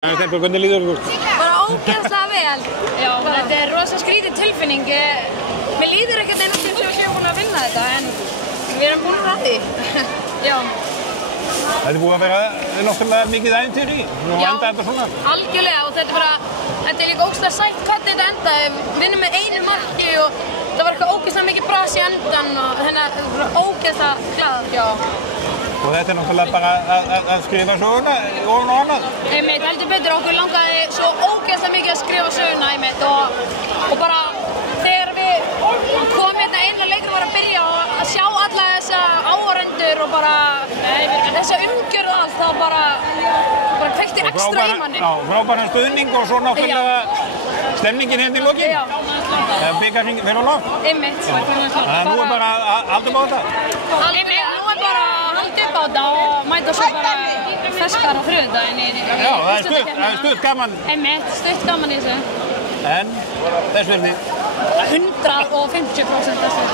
Stelpur, hvernig líður ykkur? Bara ógeðslega vel. Já, þetta er rosa skrítið tilfinning. Mér líður ekkert eins og við séum búin að vinna þetta, en við erum búin að því. Já. Þetta er búið að vera náttúrulega mikið ævintýri og enda þetta svona. Algjörlega, og þetta er líka ógeðslega sætt hvernig þetta endaði. Við vinnum með einu marki og það var eitthvað ógeðslega mikið bras í endan og þannig að það var ógeðslega glað. Já. Og þetta er náttúrulega bara að skrifa söguna og annað. Einmitt, heldur betur, okkur langaði svo ógeðslega mikið að skrifa söguna einmitt og bara þegar við komum hérna inn og leikurinn var að byrja og að sjá alla þessa áhorfendur og bara þessa umgjörð og allt, þá bara kveikti ekstra í manni. Já, frábæran stuðning og svo náttúrulega stemningin hérna í lokin. Já. Bikarinn fyrir á lótt. Einmitt. Þannig að nú er bara að halda upp á þetta. Nú er bara að halda upp á þetta og mæta svo bara ferskar á þriðjudaginn. Já, það er stutt gaman. Einmitt, stutt gaman í þessu. En þess verði? 150% þessu.